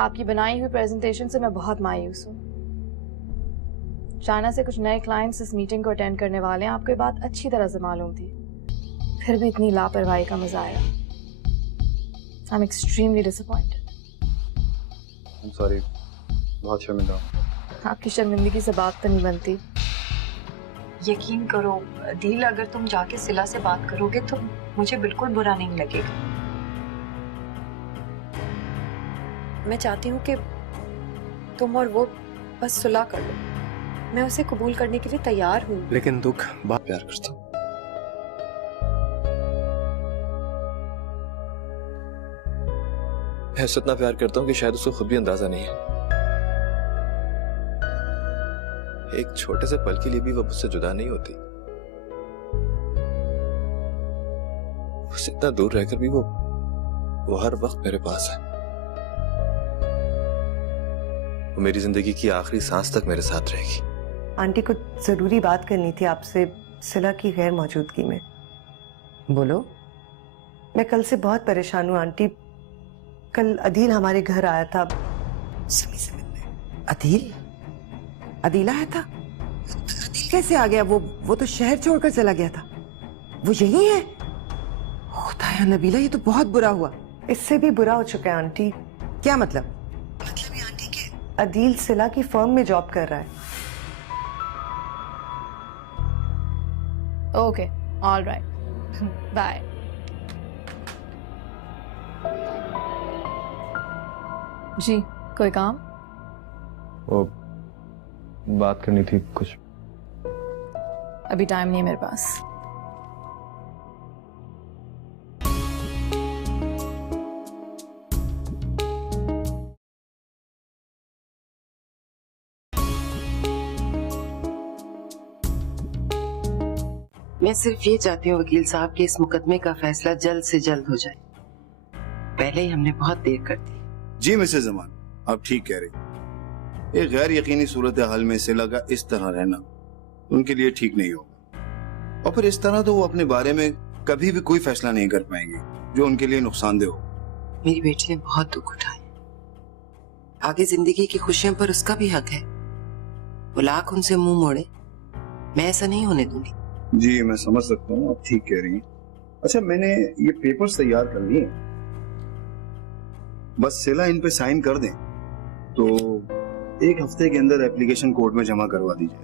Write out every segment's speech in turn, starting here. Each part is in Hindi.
आपकी बनाई हुई प्रेजेंटेशन से मैं बहुत मायूस हूँ। चाइना से कुछ नए क्लाइंट्स इस मीटिंग को अटेंड करने वाले हैं, आपको ये बात अच्छी तरह से मालूम थी, फिर भी इतनी लापरवाही का मजा आया। I am extremely disappointed. I'm sorry, बहुत शर्मिंदा हूँ। आपकी शर्मिंदगी से बात तो नहीं बनती। यकीन करो दिल, अगर तुम जाके सिला से बात करोगे तो मुझे बिल्कुल बुरा नहीं लगेगा। मैं चाहती हूँ कि तुम और वो बस सुलह कर लो। मैं उसे कबूल करने के लिए तैयार हूँ। लेकिन दुख बहुत प्यार करता हूँ। मैं उससे इतना प्यार करता हूँ कि शायद उसको खुद भी अंदाजा नहीं है। एक छोटे से पल के लिए भी वो मुझसे जुदा नहीं होती। उससे इतना दूर रहकर भी वो हर वक्त मेरे पास है। वो मेरी जिंदगी की आखिरी सांस तक मेरे साथ रहेगी। आंटी को जरूरी बात करनी थी आपसे सिला की गैर मौजूदगी में। बोलो। मैं कल से बहुत परेशान हूँ आंटी। कल अदील हमारे घर आया था समी से मिलने। अदील? अदील आया था? अदील कैसे आ गया? वो तो शहर छोड़कर चला गया था। वो यही है? खुदाया नबीला, ये तो बहुत बुरा हुआ। इससे भी बुरा हो चुका है आंटी। क्या मतलब? मतलब ये आंटी के अदील सिला की फर्म में जॉब कर रहा है। Okay, all right, bye. जी, कोई काम? वो बात करनी थी कुछ। अभी टाइम नहीं है मेरे पास। मैं सिर्फ ये चाहती हूँ वकील साहब कि इस मुकदमे का फैसला जल्द से जल्द हो जाए। पहले ही हमने बहुत देर कर दी। जी मिसेस जमान, आप ठीक कह रही। एक गैर यकीनी सूरत हाल में सिला का इस तरह रहना उनके लिए ठीक नहीं होगा, और फिर इस तरह तो वो अपने बारे में कभी भी कोई फैसला नहीं कर पाएंगे जो उनके लिए नुकसानदेह हो। मेरी बेटी ने बहुत दुख उठाए। आगे जिंदगी की खुशियों पर उसका भी हक है। वो लाख उनसे मुंह मोड़े, मैं ऐसा नहीं होने दूंगी। जी मैं समझ सकता हूँ, आप ठीक कह रही हैं। अच्छा, मैंने ये पेपर्स तैयार कर लिए, बस सिला इन पे साइन कर दें तो 1 हफ्ते के अंदर एप्लीकेशन कोर्ट में जमा करवा दीजिए।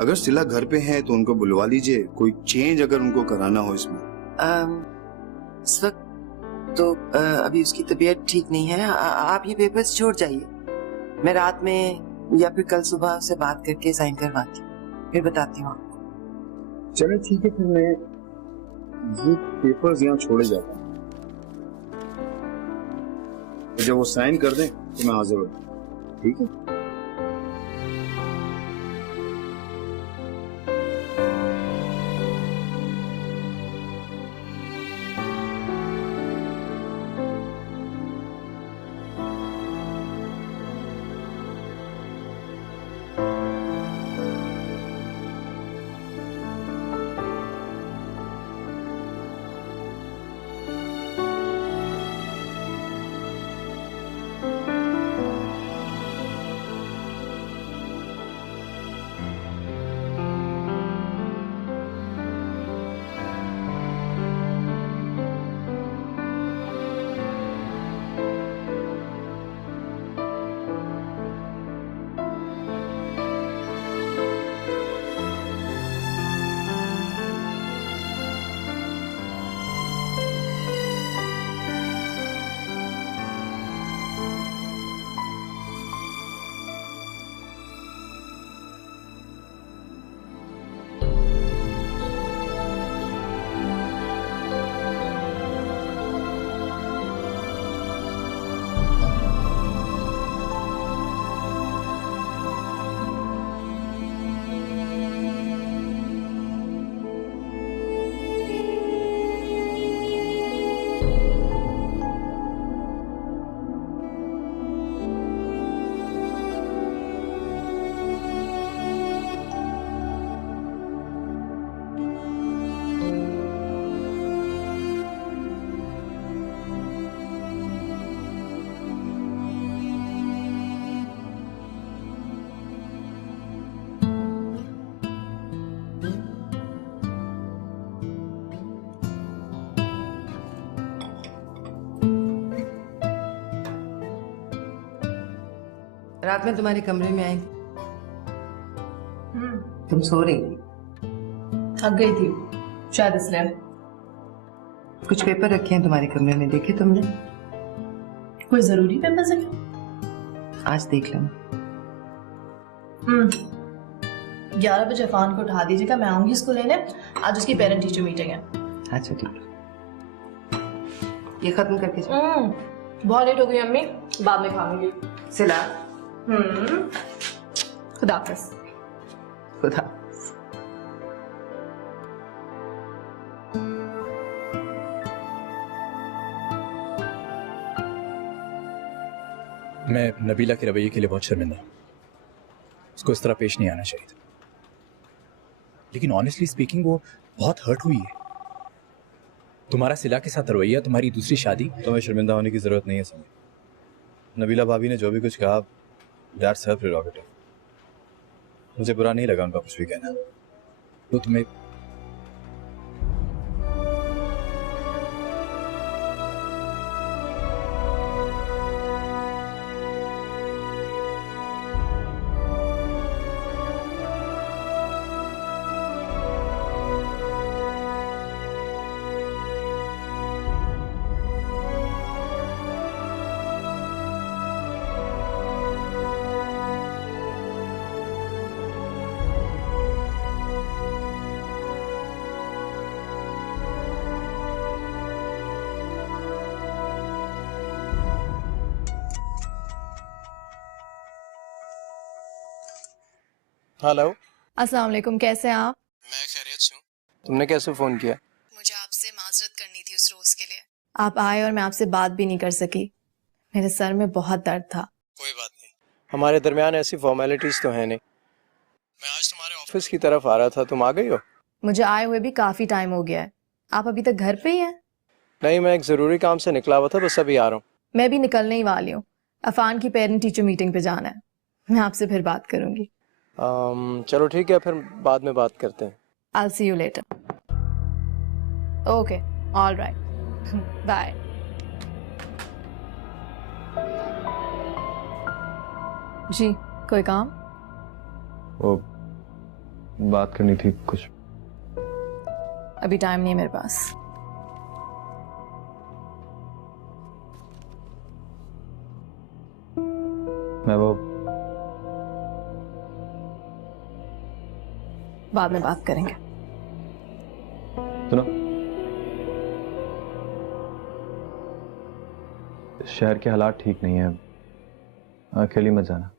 अगर सिला घर पे है तो उनको बुलवा लीजिए, कोई चेंज अगर उनको कराना हो इसमें। इस वक्त तो अभी उसकी तबीयत ठीक नहीं है। आप ये पेपर्स छोड़ जाइए, मैं रात में या फिर कल सुबह से बात करके साइन करवाती हूँ, फिर बताती हूँ आपको। चलिए ठीक है, फिर मैं ये पेपर्स यहाँ छोड़े जाता हूँ। जब वो साइन कर दें तो मैं हाजिर हूँ, ठीक है? रात में तुम्हारे कमरे में आई थी। तुम सो रही थी। थक गई थी शायद इसलिए। कुछ पेपर रखे हैं तुम्हारे कमरे में, देखे तुमने? कोई जरूरी पेपर है क्या? आज देख लेना। 11 बजे अफान को उठा दीजिएगा, मैं आऊंगी इसको लेने। आज उसकी पेरेंट टीचर मीटिंग है। अच्छा ठीक है, ये खत्म करके जाओ। बहुत लेट हो गई अम्मी, बाद में खाऊंगी। सिला। खुदा हाफिज़। खुदा। मैं नबीला के रवैये के लिए बहुत शर्मिंदा हूँ। उसको इस तरह पेश नहीं आना चाहिए था। लेकिन ऑनेस्टली स्पीकिंग वो बहुत हर्ट हुई है। तुम्हारा सिला के साथ रवैया, तुम्हारी दूसरी शादी। तुम्हें शर्मिंदा होने की जरूरत नहीं है समी। नबीला भाभी ने जो भी कुछ कहा, दैट्स हर प्रेरोगेटिव। मुझे बुरा नहीं लगा उनका कुछ भी कहना। वो तुम्हें हेलो। अस्सलाम वालेकुम, कैसे हैं आप? मैं खैरियत से हूँ। तुमने कैसे फोन किया? मुझे आपसे माजरत करनी थी उस रोज के लिए। आप आए और मैं आपसे बात भी नहीं कर सकी। मेरे सर में बहुत दर्द था। कोई बात नहीं, हमारे दरमियान ऐसी फॉर्मेलिटीज तो है नहीं। मैं आज तुम्हारे ऑफिस की तरफ आ रहा था, तुम आ गई हो? मुझे आए हुए भी काफी टाइम हो गया है। आप अभी तक घर पे ही हैं? नहीं, मैं एक जरूरी काम से निकला हुआ था, बस अभी आ रहा हूँ। मैं भी निकलने ही वाली हूँ। अफान की पेरेंट टीचर मीटिंग पे जाना है। मैं आपसे फिर बात करूंगी। चलो ठीक है, फिर बाद में बात करते हैं। I'll see you later. Okay, all right. Bye. जी, कोई काम? वो बात करनी थी कुछ। अभी टाइम नहीं है मेरे पास। मैं वो बाद में बात करेंगे। सुनो, शहर के हालात ठीक नहीं है, अकेली मत जाना।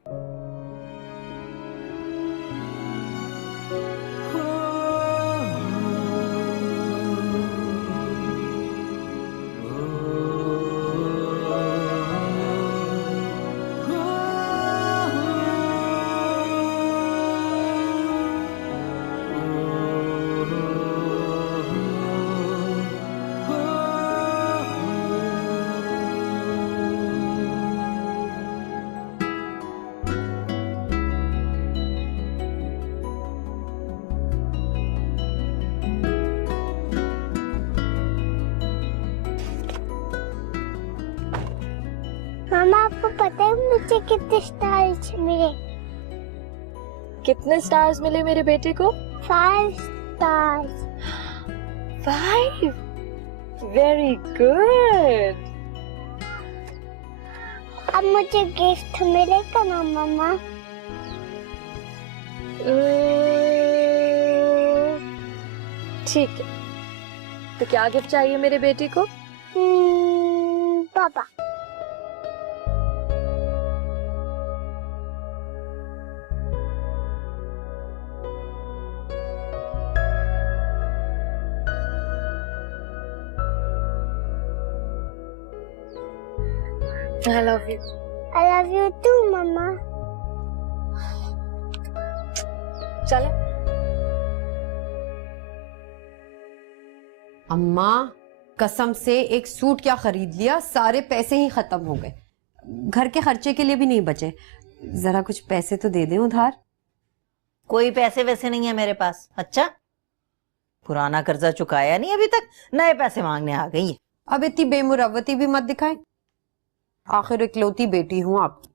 मामा, आपको पता है मुझे कितने स्टार्स मिले? कितने स्टार्स मिले मेरे बेटे को? 5 स्टार्स। 5? Very good. अब मुझे गिफ्ट मिलेगा ना मामा? ठीक है, तो क्या गिफ्ट चाहिए मेरे बेटे को? पापा। I love you. I love you too, मामा। चले। अम्मा, कसम से एक सूट क्या खरीद लिया, सारे पैसे ही खत्म हो गए। घर के खर्चे के लिए भी नहीं बचे। जरा कुछ पैसे तो दे दें उधार। कोई पैसे वैसे नहीं है मेरे पास। अच्छा, पुराना कर्जा चुकाया नहीं अभी तक, नए पैसे मांगने आ गई है। अब इतनी बेमुरवती भी मत दिखाएं। आखिर इकलौती बेटी हूँ आपकी।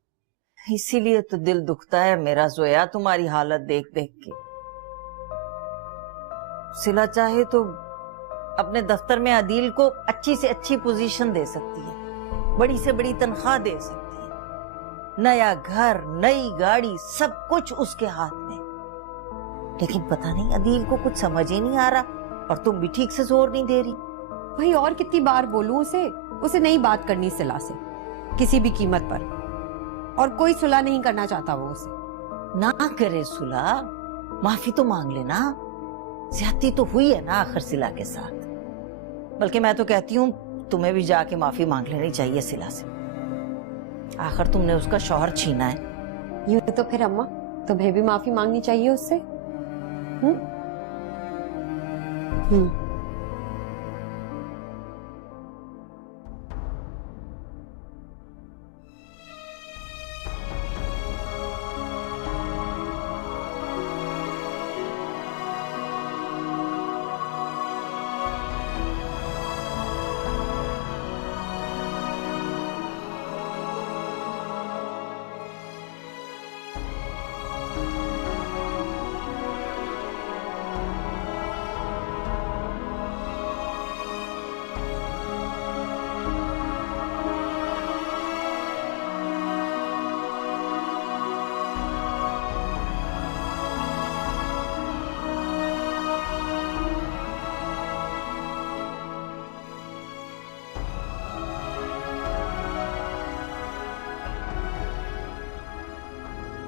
इसीलिए तो दिल दुखता है मेरा जोया तुम्हारी हालत देख देख के। सिला चाहे तो अपने दफ्तर में अदील को अच्छी से अच्छी पोजीशन दे सकती है, बड़ी से बड़ी तनख्वाह दे सकती है, नया घर, नई गाड़ी, सब कुछ उसके हाथ में। लेकिन पता नहीं अदील को कुछ समझ ही नहीं आ रहा, और तुम भी ठीक से जोर नहीं दे रही। भाई और कितनी बार बोलूं उसे नहीं बात करनी सिला से किसी भी कीमत पर, और कोई सुलह नहीं करना चाहता वो उसे। ना करे सुलह, माफी तो मांग लेना। ज्यादती तो हुई है ना आखिर सिला के साथ। बल्कि मैं तो कहती हूँ तुम्हें भी जाके माफी मांग लेनी चाहिए सिला से। आखिर तुमने उसका शौहर छीना है। यूं तो फिर अम्मा तुम्हें भी माफी मांगनी चाहिए उससे।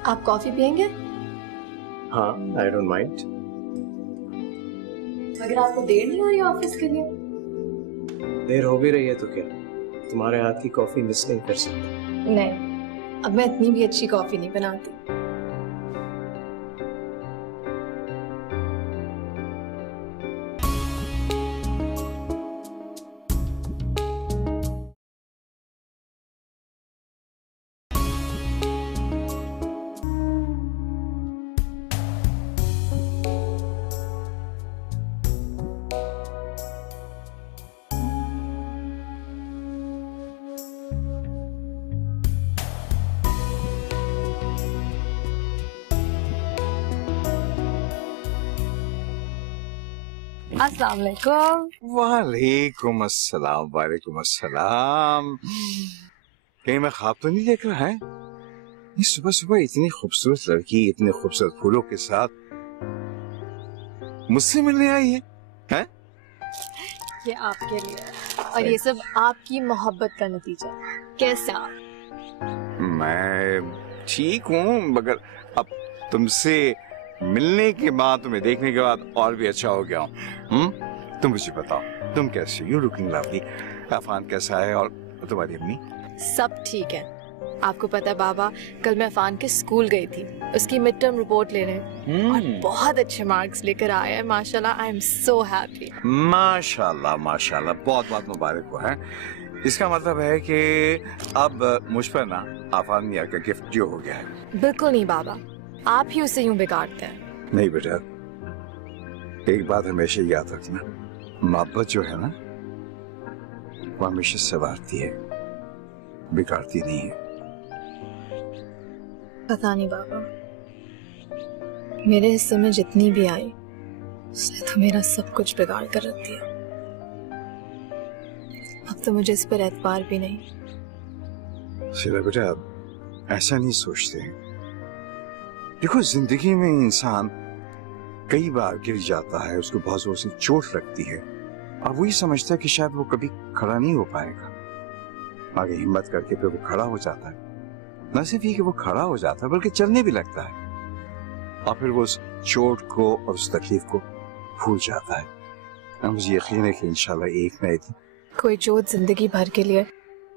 आप कॉफी पियेंगे? हाँ, आई डोंट माइंड। अगर आपको देर नहीं हो रही ऑफिस के लिए? देर हो भी रही है तो क्या, तुम्हारे हाथ की कॉफी मिस नहीं कर सकती। नहीं, अब मैं इतनी भी अच्छी कॉफी नहीं बनाती। अस्सलाम वालेकुम। वालेकुम अस्सलाम, वालेकुम अस्सलाम। कहीं मैं ख्वाब तो नहीं देख रहा है? ये सुबह सुबह इतनी खूबसूरत लड़की इतने खूबसूरत फूलों के साथ मुझसे मिलने आई है, हैं? ये आपके लिए, और ये सब आपकी मोहब्बत का नतीजा। कैसे आप? मैं ठीक हूँ, मगर अब तुमसे मिलने के बाद, तुम्हें देखने के बाद और भी अच्छा हो गया हूँ। तुम मुझे बताओ, तुम कैसे? You looking lovely. अफान कैसा है और तुम्हारी अम्मी? सब ठीक है। आपको पता है बाबा, कल मैं अफान के स्कूल गई थी, उसकी मिड टर्म रिपोर्ट लेने, और बहुत अच्छे मार्क्स लेकर आया है माशाल्लाह। I am so happy. माशाल्लाह माशाल्लाह, बहुत बहुत मुबारक हो। है इसका मतलब है कि अब मुझ पर ना अफान मियां का गिफ्ट जो हो गया है। बिल्कुल नहीं बाबा, आप ही उसे यूं बिगाड़ते हैं। नहीं बेटा, एक बात हमेशा याद रखना, मोहब्बत जो है ना वो हमेशा संवारती है, बिगाड़ती नहीं है। पता नहीं बाबा, मेरे हिस्से में जितनी भी आई उसने तो मेरा सब कुछ बिगाड़ कर रख दिया। अब तो मुझे इस पर एतबार भी नहीं। सिला बेटा, ऐसा नहीं सोचते हैं। देखो, जिंदगी में इंसान कई बार गिर जाता है, उसको बहुत जोर से चोट लगती है, और वही समझता है कि शायद वो कभी खड़ा नहीं हो पाएगा। आगे हिम्मत करके फिर वो खड़ा हो जाता है। न सिर्फ ये कि वो खड़ा हो जाता है, बल्कि चलने भी लगता है, और फिर वो उस चोट को और उस तकलीफ को भूल जाता है। और मुझे यकीन है कि इंशाल्लाह एक न एक दिन कोई चोट जिंदगी भर के लिए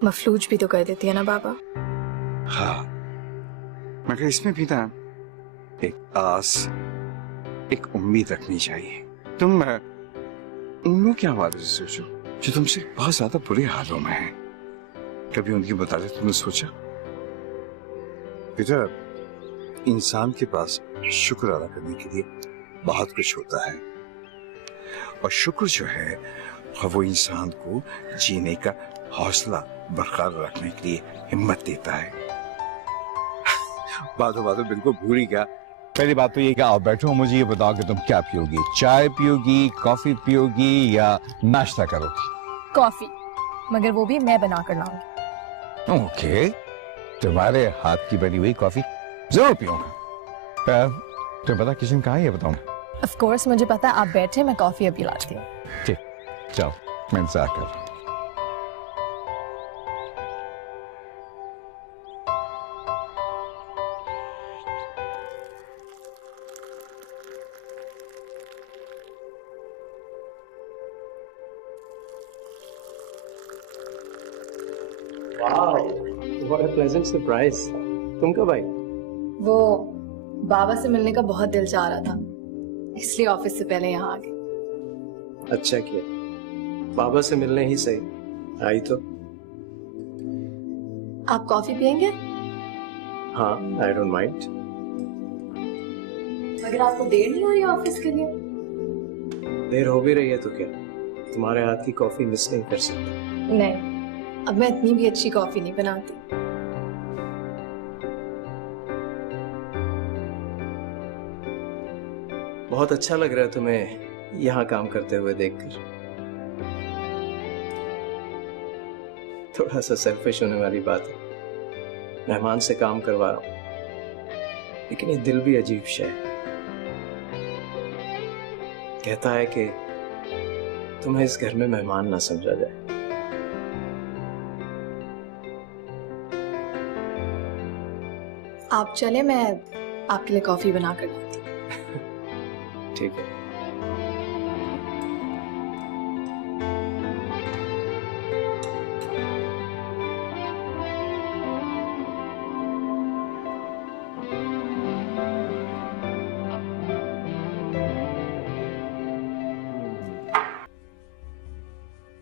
मफलूज भी तो कर देती है ना बाबा। हाँ, मगर इसमें भी ना एक आस, एक उम्मीद रखनी चाहिए। तुम उन लोग के हवाले से सोचो जो तुमसे बहुत ज्यादा बुरे हालों में हैं। कभी उनकी मुताबिक तुमने सोचा? बेटा, इंसान के पास शुक्र अदा करने के लिए बहुत कुछ होता है, और शुक्र जो है वो इंसान को जीने का हौसला बरकरार रखने के लिए हिम्मत देता है। बातों बातों बिल्कुल भूल ही गया। पहली बात तो ये कि आप बैठो, मुझे ये बताओ कि तुम क्या पियोगी, चाय पियोगी, कॉफी पियोगी या नाश्ता करोगी? कॉफी, मगर वो भी मैं बना कर लाऊंगी। ओके, तुम्हारे हाथ की बनी हुई कॉफी जरूर पीऊंगा। तुम्हें पता किचन कहाँ है ये बताऊं? ऑफ कोर्स मुझे पता है, आप बैठे, मैं कॉफी अभी लाती हूँ। ठीक, चलो मैं इंतजार कर रहा हूं। What a pleasant surprise. तुम कब आई? वो बाबा से मिलने का बहुत दिल चाह रहा था, इसलिए ऑफिस से पहले यहाँ आ गई। अच्छा किया, बाबा से मिलने ही सही आई तो। आप कॉफी पियेंगे? हाँ, आई डोंट माइंड। मगर आपको देर नहीं हो रही ऑफिस के लिए? देर हो भी रही है तो क्या, तुम्हारे हाथ की कॉफी मिस नहीं कर सकता। नहीं, अब मैं इतनी भी अच्छी कॉफी नहीं बनाती। बहुत अच्छा लग रहा है तुम्हें यहाँ काम करते हुए देखकर। थोड़ा सा सेल्फिश होने वाली बात है, मेहमान से काम करवा रहा हूं, लेकिन ये दिल भी अजीब शय है। कहता है कि तुम्हें इस घर में मेहमान ना समझा जाए। आप चले, मैं आपके लिए कॉफी बना कर लाती हूँ। ठीक है।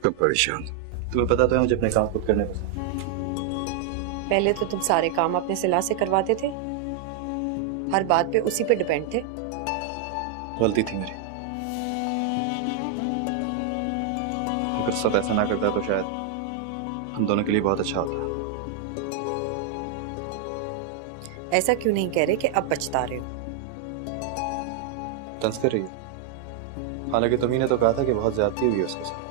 तुम परेशान? तुम्हें पता तो है मुझे अपने काम खुद करने पसंद। पहले तो तुम सारे काम अपने सिला से करवाते थे, हर बात पे उसी पे डिपेंड थे। गलती थी मेरी, अगर सब ऐसा ना करता तो शायद हम दोनों के लिए बहुत अच्छा होता। ऐसा क्यों नहीं कह रहे कि अब पछता रहे हो? तंज कर रही हो, हालांकि तुम्ही ने तो कहा था कि बहुत ज्यादती हुई है उसके साथ।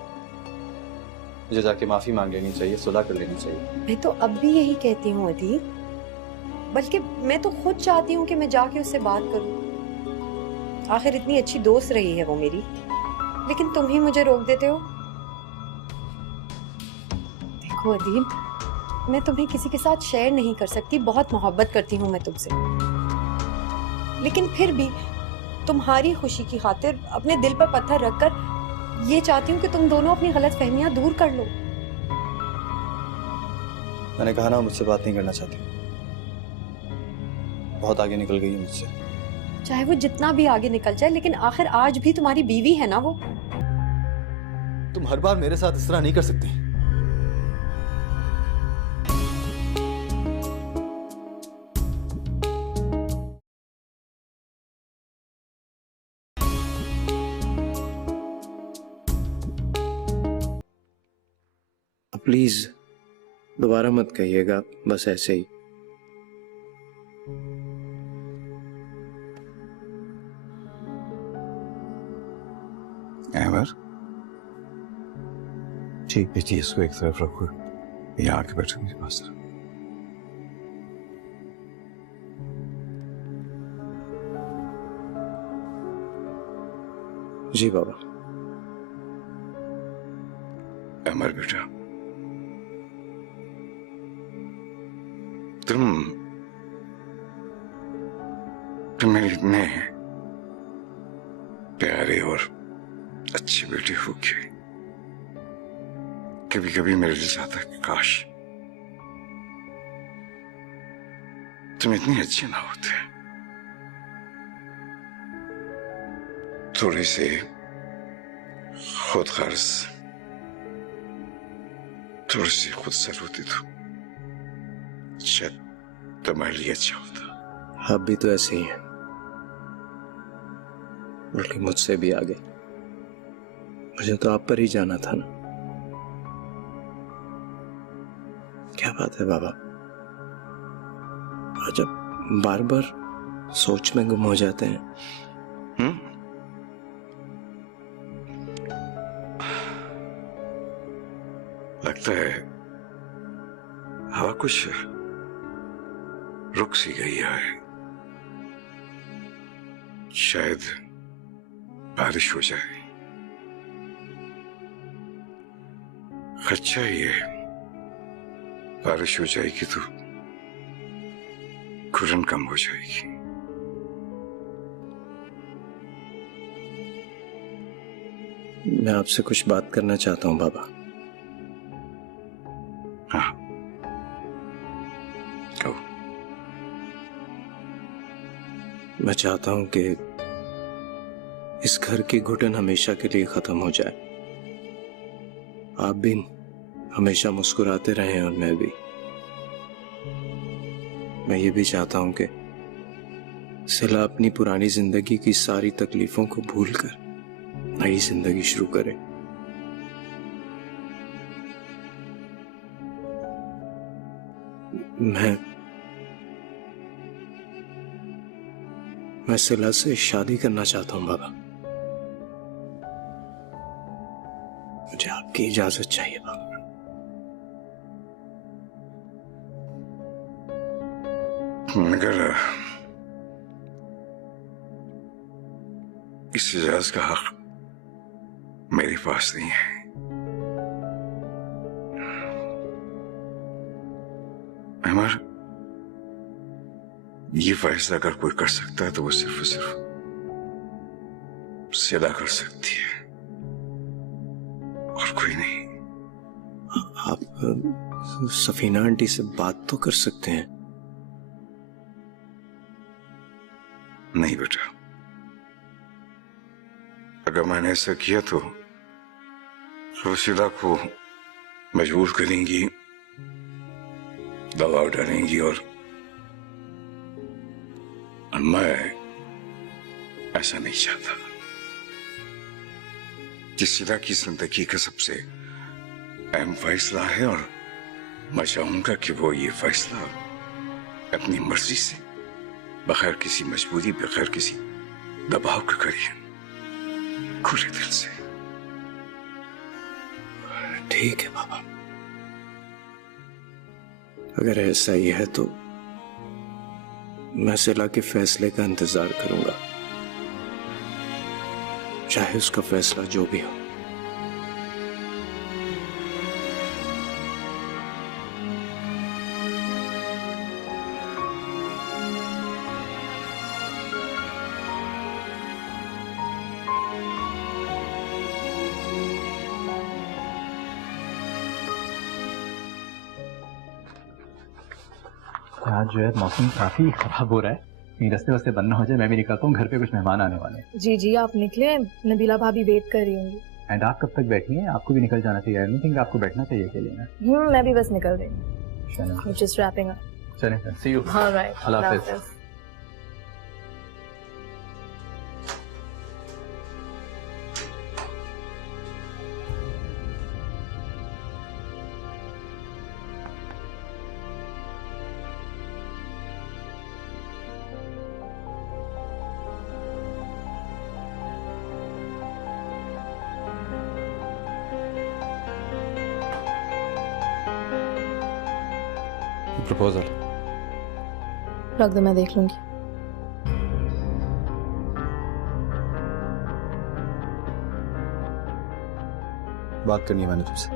मुझे जाके माफी मांग लेनी चाहिए, सुलह कर लेनी चाहिए। मैं तो अब भी यही कहती हूँ अदील, बल्कि मैं तो खुद चाहती हूँ कि मैं जाके उससे बात करूँ। आखिर इतनी अच्छी दोस्त रही है वो मेरी, लेकिन तुम ही मुझे रोक देते हो। देखो अदील, मैं तुम्हें किसी के साथ शेयर नहीं कर सकती, बहुत मोहब्बत करती हूँ मैं तुमसे, लेकिन फिर भी तुम्हारी खुशी की खातिर अपने दिल पर पत्थर रखकर ये चाहती हूँ कि तुम दोनों अपनी गलत फहमियां दूर कर लो। मैंने कहा ना मुझसे बात नहीं करना चाहती, बहुत आगे निकल गई है मुझसे। चाहे वो जितना भी आगे निकल जाए, लेकिन आखिर आज भी तुम्हारी बीवी है ना वो। तुम हर बार मेरे साथ इस तरह नहीं कर सकती। प्लीज दोबारा मत कहिएगा, बस ऐसे ही। अहमद जी, बेटी इसको एक तरफ रखो, यहाँ आके बैठो मेरे पास। जी बाबा। अमर बेटा, तुम मेरी इतने प्यारे और अच्छी बेटी हो कि कभी कभी मेरे दिल चाहता है कि काश तुम इतनी अच्छी ना होते। थोड़ी सी खुद गर्ज, थोड़ी सी खुद सर होती तो शायद तुम्हारे लिए अच्छा होता। आप भी तो ऐसे ही हैं, बल्कि मुझसे भी आगे। मुझे तो आप पर ही जाना था ना। क्या बात है बाबा, आज अब बार बार सोच में गुम हो जाते हैं। लगता है हवा कुछ रुक सी गई है, शायद बारिश हो जाए। खर्चा ही है, बारिश हो जाएगी तो घुटन कम हो जाएगी। मैं आपसे कुछ बात करना चाहता हूं बाबा। हाँ, कहो। मैं चाहता हूं कि इस घर की घुटन हमेशा के लिए खत्म हो जाए। आप भी हमेशा मुस्कुराते रहें और मैं भी। मैं ये भी चाहता हूं कि सिला अपनी पुरानी जिंदगी की सारी तकलीफों को भूलकर नई जिंदगी शुरू करे। मैं सिला से शादी करना चाहता हूं बाबा। मुझे आपकी इजाजत चाहिए बाबा। मगर इस इजाजत का हक मेरे पास नहीं है। अमर, ये फैसला अगर कोई कर सकता है तो वो सिर्फ और सिर्फ सिला कर सकती है और कोई नहीं। आप सफीना आंटी से बात तो कर सकते हैं। नहीं बेटा, अगर मैंने ऐसा किया तो सिला को मजबूर करेंगी, दबाव डालेंगी और मैं ऐसा नहीं चाहता। सिला की जिंदगी का सबसे अहम फैसला है और मैं चाहूंगा कि वो ये फैसला अपनी मर्जी से, बगैर किसी मजबूरी, बगैर किसी दबाव के करिए, खुले दिल से। ठीक है बाबा, अगर ऐसा ही है तो मैं सिला के फैसले का इंतजार करूंगा, चाहे उसका फैसला जो भी हो। आज जो है मौसम काफी खराब हो रहा है, कहीं रास्ते वास्ते बंद ना हो जाए। मैं भी निकलता हूँ, घर पे कुछ मेहमान आने वाले हैं। जी जी आप निकले, नबीला भाभी वेट कर रही होंगी। एंड आप कब तक बैठी हैं? आपको भी निकल जाना चाहिए। आई डोंट थिंक आपको बैठना चाहिए अकेले में। मैं भी बस निकल रही हूँ। Just wrapping up. चलें, सी यू। ऑलराइट, अल्लाह हाफिज़। प्रपोजल रख दो, मैं देख लूंगी। बात करनी है मैंने तुमसे।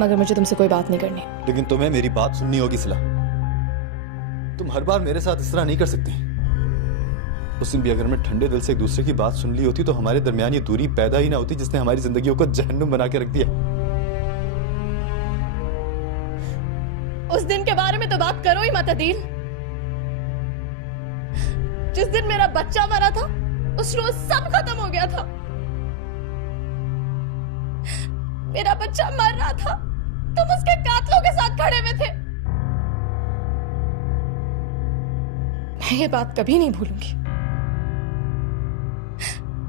मगर मुझे तुमसे कोई बात नहीं करनी। लेकिन तुम्हें मेरी बात सुननी होगी सिला। तुम हर बार मेरे साथ इस तरह नहीं कर सकती। उस दिन भी अगर मैं ठंडे दिल से एक दूसरे की बात सुन ली होती तो हमारे दरमियान ये दूरी पैदा ही ना होती जिसने हमारी जिंदगियों को जहन्नुम बना के रख दिया। उस दिन के बारे में तो बात करो ही मत अदील। जिस दिन मेरा बच्चा मरा था उस रोज सब खत्म हो गया था। मेरा बच्चा मर रहा था, तुम उसके कातलों के साथ खड़े हुए थे। मैं ये बात कभी नहीं भूलूंगी।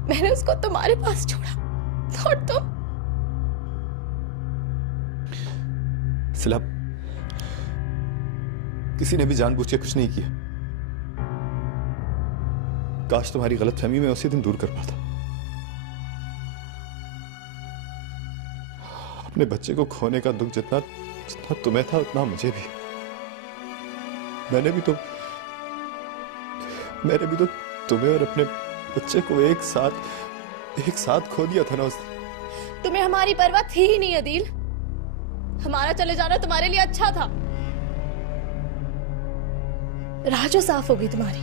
मैंने उसको तुम्हारे पास छोड़ा और तुम। सिला, किसी ने भी जानबूझ के कुछ नहीं किया। काश तुम्हारी गलतफहमी में उसी दिन दूर कर पाता। अपने बच्चे को खोने का दुख जितना तुम्हें था उतना मुझे भी। मैंने भी तो तुम्हें और अपने बच्चे को एक साथ खो दिया था ना उस। तुम्हें हमारी परवाह थी ही नहीं अदील। हमारा चले जाना तुम्हारे लिए अच्छा था। राह जो साफ हो गई तुम्हारी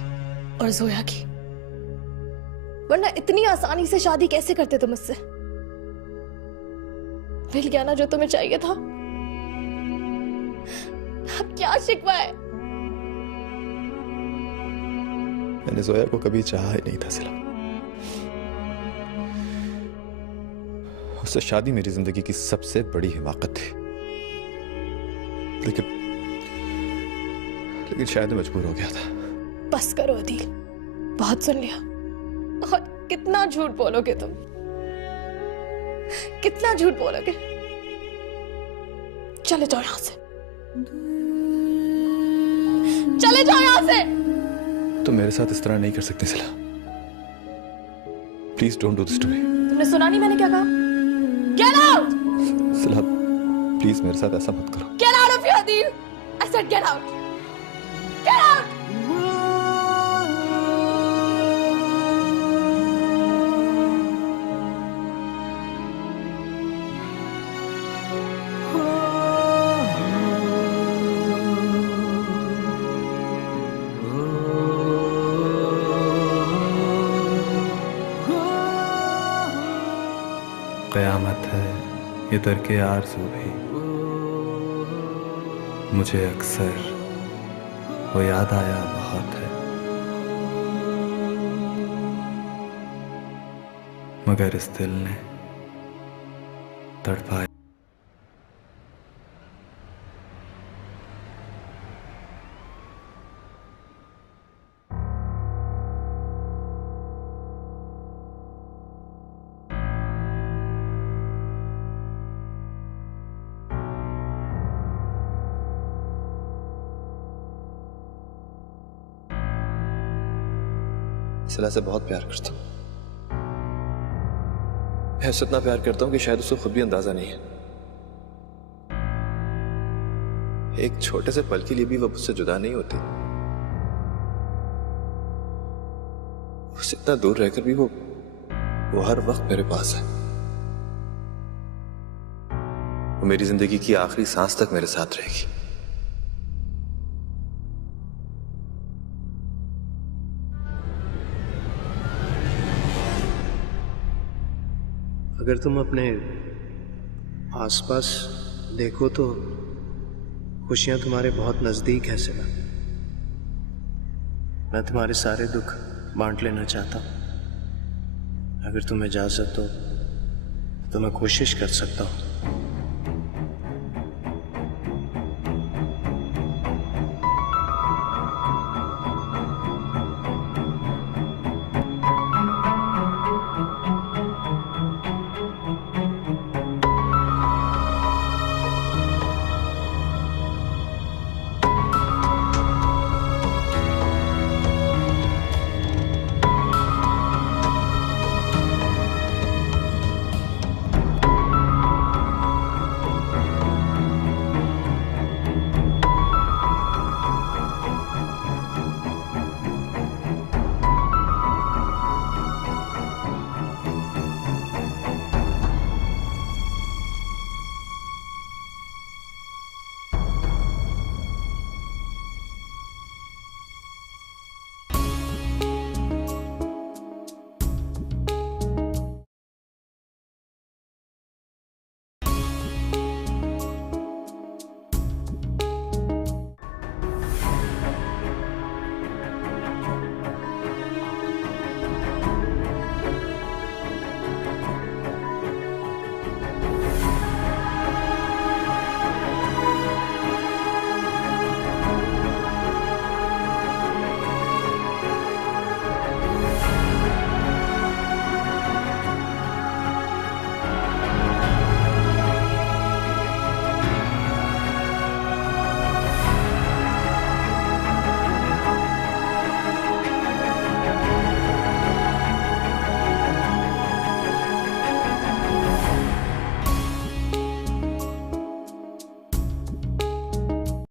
और जोया की, वरना इतनी आसानी से शादी कैसे करते तुम मुझसे? मिल गया ना जो तुम्हें चाहिए था। अब क्या शिकवा है? मैंने जोया को कभी चाहा ही नहीं था सिला। उससे शादी मेरी जिंदगी की सबसे बड़ी हिमाकत थी, लेकिन शायद मजबूर हो गया था। बस करो अदील, बहुत सुन लिया। और कितना झूठ बोलोगे तुम, कितना झूठ बोलोगे? चले जाओ यहां से, चले जाओ यहां से। तुम मेरे साथ इस तरह नहीं कर सकते सिला। Please don't do this to me. तुमने सुना नहीं मैंने क्या कहा? Get out. सिला प्लीज मेरे साथ ऐसा मत करो। Get out of here Adeel. I said get out, get out. क़यामत है ये दरके आरज़ू भी, मुझे अक्सर वो याद आया बहुत है, मगर इस दिल ने तड़पाया। सिला से बहुत प्यार करता हूं। मैं उससे इतना प्यार करता हूं कि शायद उसको खुद भी अंदाजा नहीं है। एक छोटे से पल के लिए भी वो मुझसे जुदा नहीं होती। उससे इतना दूर रहकर भी वो हर वक्त मेरे पास है। वो मेरी जिंदगी की आखिरी सांस तक मेरे साथ रहेगी। अगर तुम अपने आसपास देखो तो खुशियां तुम्हारे बहुत नजदीक है सिला। मैं तुम्हारे सारे दुख बांट लेना चाहता हूं। अगर तुम्हें इजाजत हो तो मैं कोशिश कर सकता हूं।